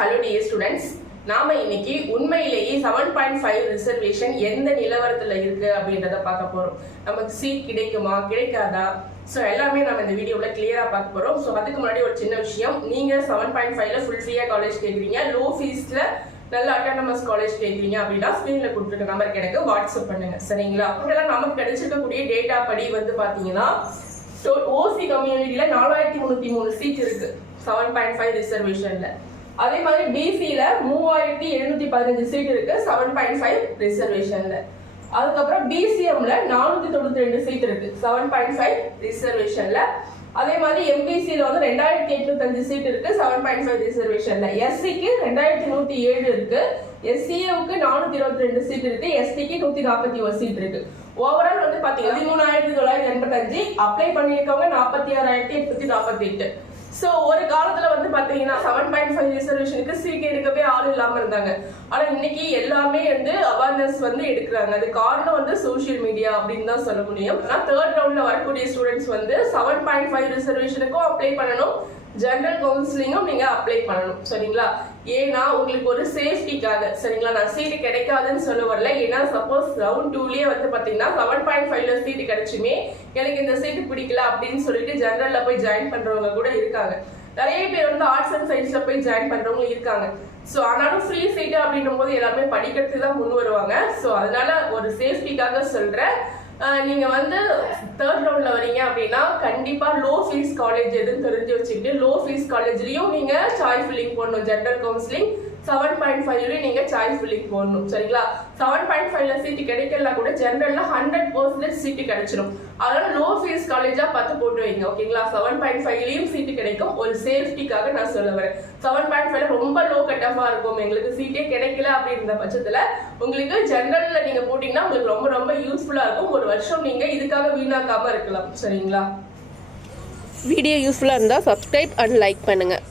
Hello dear students நாம இன்னைக்கு உண்மையிலேயே செவன் பாயிண்ட் ஃபைவ் ரிசர்வேஷன் எந்த நிலவரத்துல இருக்கு அப்படின்றத பார்க்க போறோம். நமக்கு சீட் கிடைக்குமா கிடைக்காதா? ஸோ எல்லாமே நம்ம இந்த வீடியோவில் கிளியரா பார்க்க போறோம். ஸோ அதுக்கு முன்னாடி ஒரு சின்ன விஷயம். நீங்க செவன் பாயிண்ட் ஃபைவ்ல ஃபுல் ஃப்ரீயா காலேஜ் கேட்குறீங்க லோ ஃபீஸ்ல நல்ல அட்டானமஸ் காலேஜ் கேட்குறீங்க அப்படின்னா ஸ்க்ரீன்ல கொடுத்துருக்க நம்பருக்கு எனக்கு வாட்ஸ்அப் பண்ணுங்க. சரிங்களா? அப்படிலாம் நமக்கு கிடைச்சிருக்கக்கூடிய டேட்டா படி வந்து பாத்தீங்கன்னா ஓசி கம்யூனிட்டியில நாலாயிரத்தி முந்நூற்றி மூணு சீட் இருக்கு. செவன் பாயிண்ட் ஃபைவ் ரிசர்வேஷன்ல அதே மாதிரி பிசியில மூவாயிரத்தி எழுநூத்தி பதினஞ்சு சீட் இருக்கு செவன் பாயிண்ட் ஃபைவ் ரிசர்வேஷன்ல அதுக்கப்புறம் பிசிஎம்ல நானூத்தி தொண்ணூத்தி ரெண்டு சீட் இருக்கு செவன் பாயிண்ட் ஃபைவ் ரிசர்வேஷன்ல அதே மாதிரி எம்பிசியில வந்து ரெண்டாயிரத்தி எட்நூத்தஞ்சு சீட் இருக்கு செவன் பாயிண்ட் ஃபைவ் ரிசர்வேஷன்ல எஸ்சிக்கு ரெண்டாயிரத்தி நூத்தி ஏழு இருக்கு எஸ்சிஏவுக்கு நானூத்தி இருபத்தி ரெண்டு சீட் இருக்கு எஸ்டிக்கு நூத்தி நாற்பத்தி ஒரு சீட் இருக்கு. ஓவரால் வந்து பாத்தீங்கன்னா பதிமூணாயிரத்தி தொள்ளாயிரத்தி எண்பத்தஞ்சு அப்ளை பண்ணியிருக்கவங்க நாற்பத்தி ஆறாயிரத்தி எட்நூத்தி நாற்பத்தி எட்டு. ஸோ ஒரு காலத்துல வந்து பாத்தீங்கன்னா செவன் பாயிண்ட் ஃபைவ் ரிசர்வேஷனுக்கு சீட் எடுக்கவே ஆள் இல்லாம இருந்தாங்க. ஆனா இன்னைக்கு எல்லாமே வந்து அவேர்னஸ் வந்து எடுக்கிறாங்க. அது காரணம் வந்து சோஷியல் மீடியா அப்படின்னு தான் சொல்ல முடியும். ஆனா தேர்ட் ரவுண்ட்ல வரக்கூடிய ஸ்டூடெண்ட்ஸ் வந்து செவன் பாயிண்ட் ஃபைவ் ரிசர்வேஷனுக்கும் அப்ளை பண்ணணும். ஜெனரல் கவுன்சிலிங்கும் நீங்க அப்ளை பண்ணணும். சரிங்களா? ஏன்னா உங்களுக்கு ஒரு சேஃப்டிக்காக சரிங்களா? நான் சீட்டு கிடைக்காதுன்னு சொல்ல வரல. ஏன்னா சப்போஸ் ரவுண்ட் டூலயே வந்து பாத்தீங்கன்னா செவன் பாயிண்ட் ஃபைவ்ல சீட்டு கிடைச்சுமே எனக்கு இந்த சீட்டு பிடிக்கல அப்படின்னு சொல்லிட்டு ஜெனரல்ல போய் ஜாயின் பண்றவங்க கூட இருக்காங்க. நிறைய பேர் வந்து ஆர்ட்ஸ் அண்ட் சயின்ஸ்ல போய் ஜாயின் பண்றவங்க இருக்காங்க. ஸோ ஆனாலும் ஃப்ரீ சீட்டு அப்படின்னும் போது எல்லாமே படிக்கிறது தான் முன் வருவாங்க. ஸோ அதனால ஒரு சேஃப்டிக்காக சொல்கிறேன் நீங்கள் வந்து தேர்ட் ரவுண்டில் வரீங்க அப்படின்னா கண்டிப்பாக லோ ஃபீஸ் காலேஜ் எதுன்னு தெரிஞ்சு வச்சுக்கிட்டு லோ ஃபீஸ் காலேஜ்லேயும் நீங்கள் சாய் ஃபில்லிங் போடணும். ஜென்ரல் கவுன்சிலிங் செவன் பாயிண்ட் ஃபைவ்லேயும் நீங்கள் சாய்ஸ் ஃபில்லிங் போடணும். சரிங்களா? செவன் பாயிண்ட் ஃபைவ்ல சீட்டு கிடைக்கலனா கூட ஜென்ரலில் ஹண்ட்ரட் பர்சன்டேஜ் சீட்டு கிடைச்சிடும் அதனால லோ ஃபீஸ் காலேஜாக பார்த்து போட்டு வைங்க. ஓகேங்களா? செவன் பாயிண்ட் ஃபைவ்லேயும் சீட்டு கிடைக்கும். ஒரு சேஃப்டிக்காக நான் சொல்ல வரேன். செவன் பாயிண்ட் ஃபைவ்ல ரொம்ப லோ கட் ஆஃப் இருக்கும். எங்களுக்கு சீட்டே கிடைக்கல அப்படின்ற பட்சத்துல உங்களுக்கு ஜென்ரல்ல நீங்க போட்டீங்கன்னா உங்களுக்கு ரொம்ப ரொம்ப யூஸ்ஃபுல்லா இருக்கும். ஒரு வருஷம் நீங்க இதுக்காக வீணாக்காம இருக்கலாம். சரிங்களா? வீடியோ யூஸ்ஃபுல்லாக இருந்தால் சப்ஸ்கிரைப் அண்ட் லைக் பண்ணுங்கள்